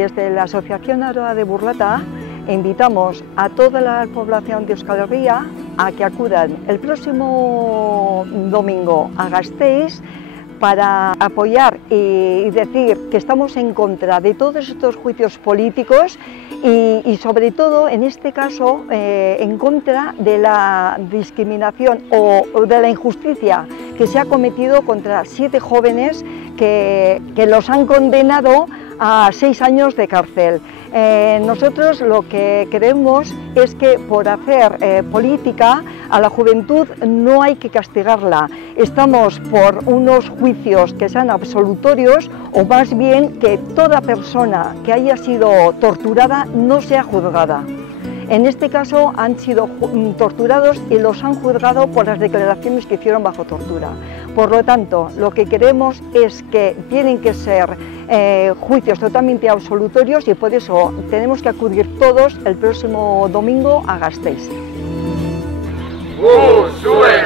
desde la Asociación Aroa de Burlata invitamos a toda la población de Euskal Herria a que acudan el próximo domingo a Gasteiz para apoyar y decir que estamos en contra de todos estos juicios políticos y sobre todo, en este caso, en contra de la discriminación o de la injusticia que se ha cometido contra 7 jóvenes que los han condenado a 6 años de cárcel. Nosotros lo que creemos es que por hacer política a la juventud no hay que castigarla. Estamos por unos juicios que sean absolutorios, o más bien que toda persona que haya sido torturada no sea juzgada. En este caso han sido torturados y los han juzgado por las declaraciones que hicieron bajo tortura. Por lo tanto, lo que queremos es que tienen que ser juicios totalmente absolutorios y por eso tenemos que acudir todos el próximo domingo a Gasteiz. Sube,